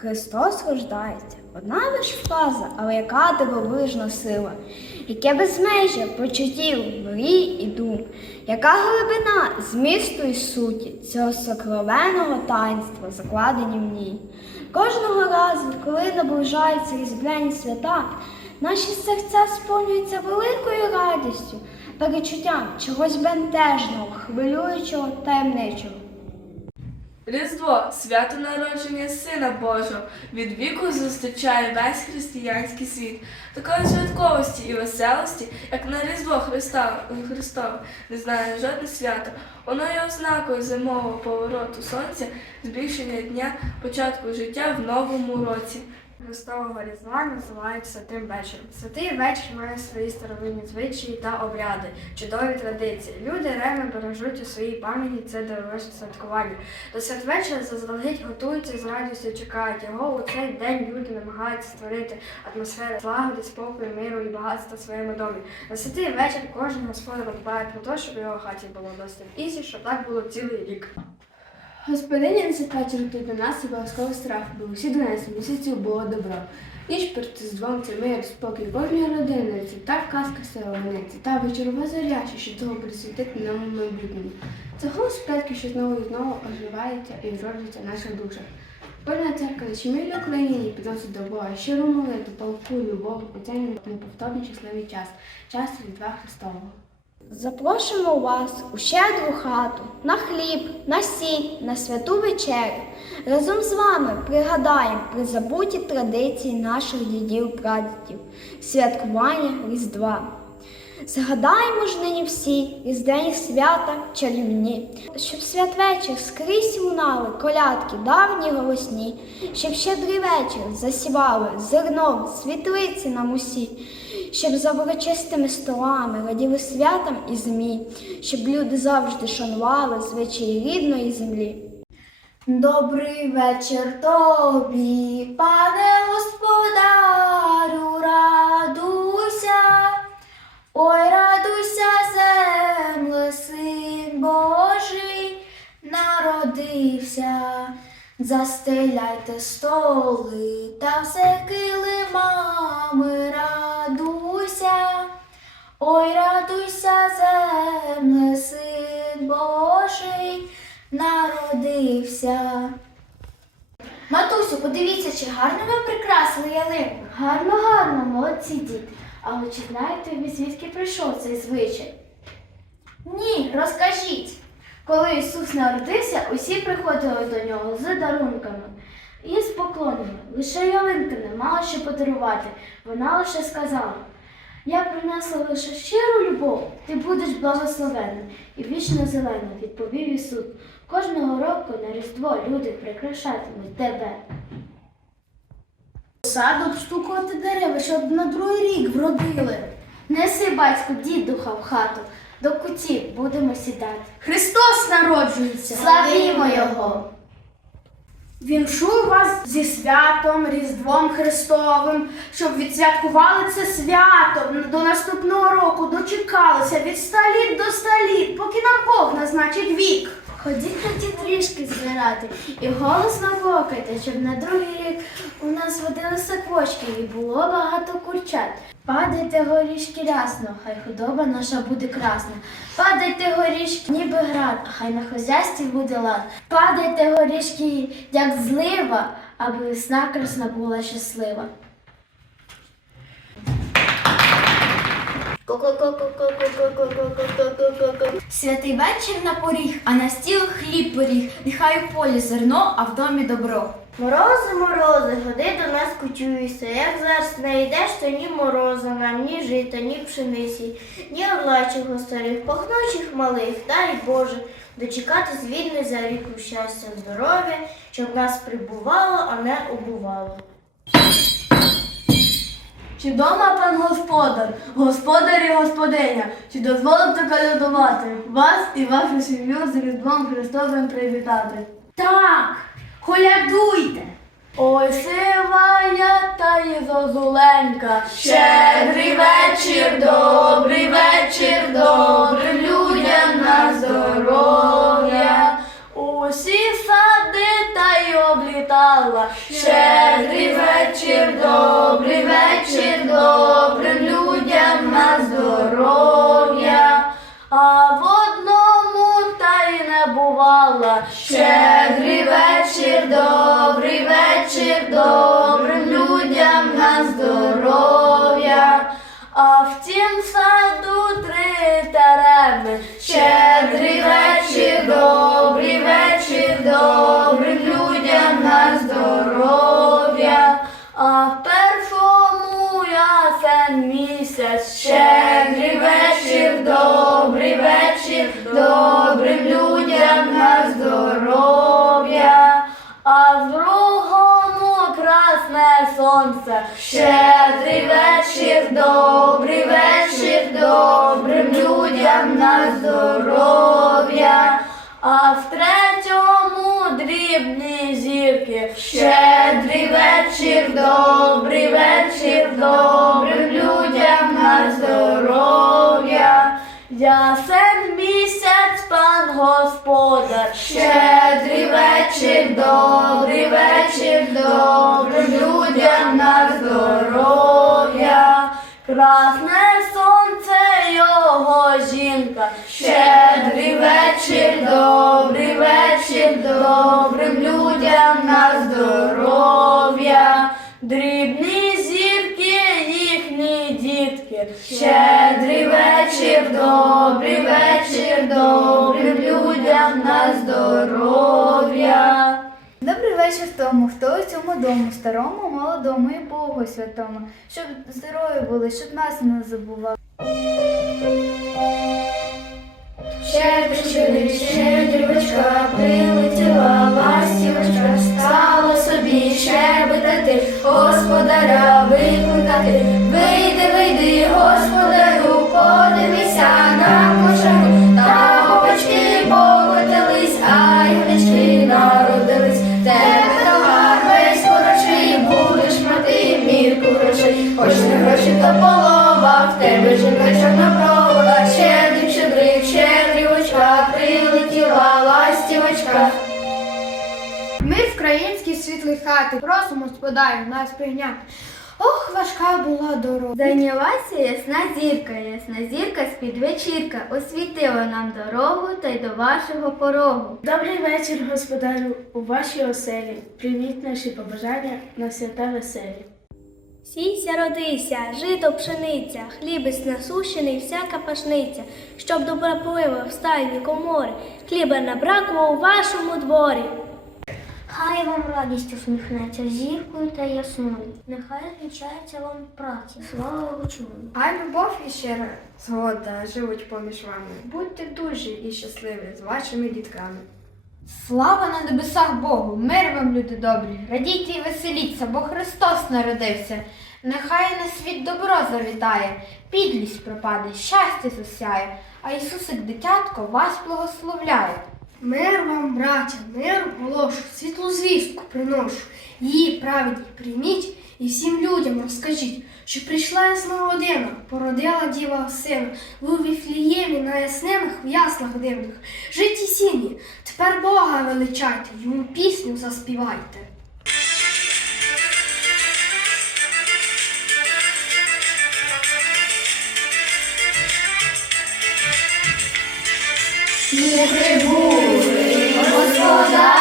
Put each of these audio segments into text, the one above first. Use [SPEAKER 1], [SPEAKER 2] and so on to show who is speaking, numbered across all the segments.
[SPEAKER 1] Христос рождається. Одна лиш фраза, але яка дивовижна сила, яке безмежжя почуттів, мрій і дум, яка глибина змісту і суті цього сокровенного таїнства, закладені в ній. Кожного разу, коли наближаються різдвяні свята, наші серця сповнюються великою радістю, перечуттям чогось бентежного, хвилюючого, таємничого.
[SPEAKER 2] Різдво свято народження Сина Божого від віку зустрічає весь християнський світ. Такої святковості і веселості, як на Різдво Христа Христове, не знає жодне свято. Воно є ознакою зимового повороту сонця, збільшення дня, початку життя в новому році.
[SPEAKER 1] Христового Різдва називають святим вечором. Святий вечір має свої старовинні звичаї та обряди, чудові традиції. Люди ревно бережуть у своїй пам'яті це дорожче святкування. До святвечора заздалегідь готуються з радістю чекають його. У цей день люди намагаються створити атмосферу злагоди, спокою, миру і багатства в своєму домі. На святий вечір кожен господар дбає про те, щоб його хаті було досить ісі, щоб так було цілий рік.
[SPEAKER 3] Господиня на святвечір тут до нас обов'язково страх, бо усі 12 місяців було добро. Ніч перед мир, спокій кожної родини, це та казка сировини, це та вечорова зоря, що щодого присвятить новому майбутньому. Це голос предків, що знову і знову оживається і відроджується в наших душах. Кожна церква на щемілі Україні підносить до Бога щиру молитву, палку, любов у цей неповторний щасливий час, час Різдва Христового.
[SPEAKER 1] Запрошуємо вас у щедру хату, на хліб, на сіль, на святу вечерю. Разом з вами пригадаємо призабуті традиції наших дідів прадідів, святкування Різдва. Згадаємо ж нині всі різдвяні свята чарівні, щоб святвечір скрізь лунали колядки давні голосні, щоб щедрий вечір засівали зерном світлиці нам усі, щоб за урочистими столами раділи святам і змі, щоб люди завжди шанували звичаї рідної землі.
[SPEAKER 4] Добрий вечір тобі, пане господарю, радуйся, ой, радуйся, земле, син Божий народився, застеляйте столи та все килимами, радуйся, ой, радуйся, земле, син Божий народився. Матусю, подивіться, чи гарно ви прикрасили ялинку.
[SPEAKER 3] Гарно, гарно, молодці діти. Але чи знаєте ви, звідки прийшов цей звичай?
[SPEAKER 4] Ні, розкажіть.
[SPEAKER 3] Коли Ісус народився, усі приходили до нього з дарунками і з поклонами. Лише ялинка не мала що подарувати. Вона лише сказала: Я принесла лише щиру любов, ти будеш благословенна і вічно зелена, відповів Ісус. Кожного року на Різдво люди прикрашатимуть тебе.
[SPEAKER 4] Саду обстукувати дерева, щоб на другий рік вродили.
[SPEAKER 3] Неси, батьку, дідуха в хату, до кутів будемо сідати.
[SPEAKER 4] Христос народжується.
[SPEAKER 3] Славімо Його!
[SPEAKER 4] Віншую вас зі святом, Різдвом Христовим, щоб відсвяткували це свято до наступного року, дочекалися від ста літ до ста літ, поки нам Бог назначить вік.
[SPEAKER 3] Ходіть на ті трішки збирати і голосно гокайте, щоб на другий рік у нас водилися квочки і було багато курчат. Падайте горішки рясно, хай худоба наша буде красна. Падайте горішки, ніби град, хай на хозяйстві буде лад. Падайте горішки, як злива, аби весна красна була щаслива.
[SPEAKER 4] Святий вечір на поріг, а на стіл хліб поріг. Нехай у полі зерно, а в домі добро.
[SPEAKER 5] Морози, морози, ходи до нас кучуйся. Як зараз не йдеш, то ні мороза нам, ні жита, ні пшениці, ні орлачих старих, пахнучих малих, дай Боже, дочекати з вільної за ріку щастя, здоров'я, щоб нас прибувало, а не убувало.
[SPEAKER 6] Чи дома пан господар, господар і господиня, чи дозволите колядувати вас і вашу сім'ю з Різдвом Христовим привітати?
[SPEAKER 4] Так, колядуйте.
[SPEAKER 6] Ой, сивая та й зозуленька, щедрий вечір, добрий Щедрий вечір, добрий вечір, добрим людям на здоров'я. А в одному та й не бувала. Щедрий вечір, добрий вечір, добрим людям на здоров'я. А в тім саду три тереби. Щедрий вечір, добрий сонце. Щедрий вечір, добрий вечір, добрим людям на здоров'я. А в третьому дрібні зірки. Щедрий вечір, добрий вечір, добрим людям на здоров'я. Пан господар, щедрий вечір, добрий вечір, добрим людям на здоров'я. Красне сонце його жінка, щедрий вечір, добрий вечір, добрим людям на здоров'я. Дрібні зірки, їхні дітки, щедрий вечір, добрий вечір,
[SPEAKER 4] Добрий вечір тому, хто у цьому дому, старому, молодому і Богу святому, щоб здорові були, щоб нас не забували.
[SPEAKER 3] Щедрий, щедрівочка, прилетіла ластівочка, стала собі щебетати, господаря викликати. Вийди, вийди, господарю,
[SPEAKER 7] хаті просимо господарів нас прийняти. Ох, важка була дорога.
[SPEAKER 4] Зайнялася ясна зірка, ясна зірка з-під вечірка, освітила нам дорогу та й до вашого порогу.
[SPEAKER 8] Добрий вечір, господарю, у вашій оселі. Прийміть наші побажання на свята веселі.
[SPEAKER 9] Сійся, родися, жито пшениця, хлібець насущений, всяка пашниця, щоб добра полива в стайні комори, хліба набракло у вашому дворі.
[SPEAKER 10] Хай вам радість усміхнеться зіркою та ясною. Нехай звічається вам праця, слава Отчому.
[SPEAKER 11] Хай любов і щира згода живуть поміж вами. Будьте дужі і щасливі з вашими дітками.
[SPEAKER 7] Слава на небесах Богу, мир вам, люди добрі, радійте і веселіться, бо Христос народився. Нехай на світ добро завітає, підлість пропаде, щастя засяє, а Ісусик дитятко вас благословляє. Мир вам, браття, мир оголошу, світлу звістку приношу. Її праведні прийміть і всім людям розкажіть, що прийшла ясна година, породила діва сина, ви у Віфліємі на яснинах в яслах дивних. Житі сіні, тепер Бога величайте, йому пісню заспівайте.
[SPEAKER 3] Не прибули, господарю,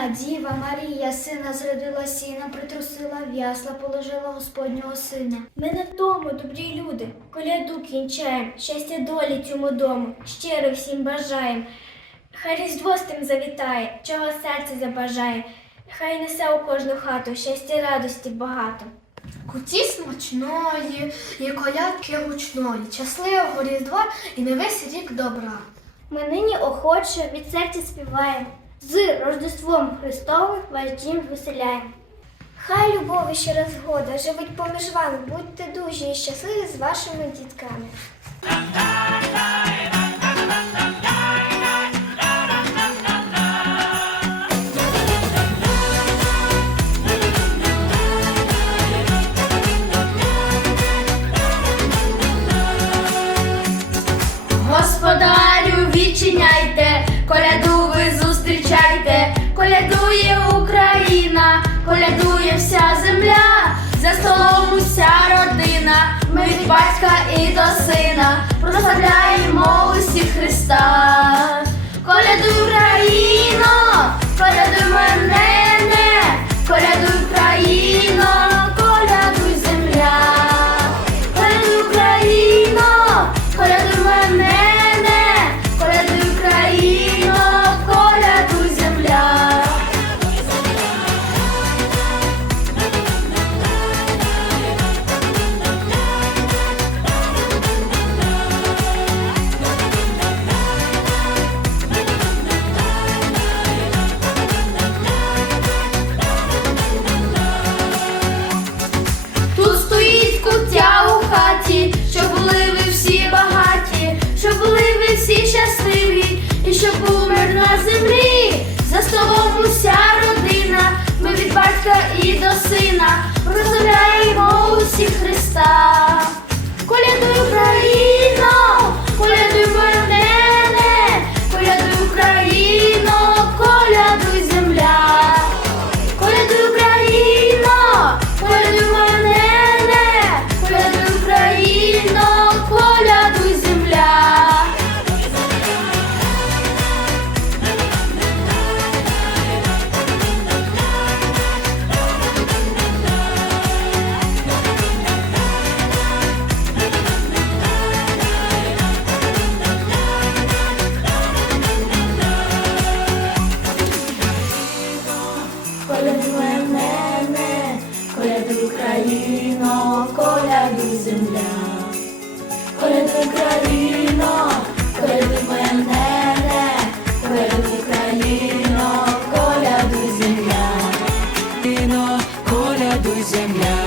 [SPEAKER 4] Ясна Діва Марія, сина зродила сіна, притрусила в ясла, положила Господнього сина.
[SPEAKER 9] Ми на тому, добрі люди, коляду кінчаєм, щастя долі цьому дому, щиро всім бажаєм. Хай різдво з тим завітає, чого серце забажає, хай несе у кожну хату щастя радості багато.
[SPEAKER 7] Куті смачної, і колядки гучної, щасливого різдва і на весь рік добра.
[SPEAKER 9] Ми нині охоче від серця співаємо, з Рождеством Христовим ваш дім веселяємо. Хай любов і ще розгода живуть поміж вами, будьте дуже і щасливі з вашими дітками.
[SPEAKER 6] Батька і до сина прославляємо усі Христа. коляду Україно, сина прославляємо усі Христа.
[SPEAKER 12] Колядуй Україно, колядуй земля,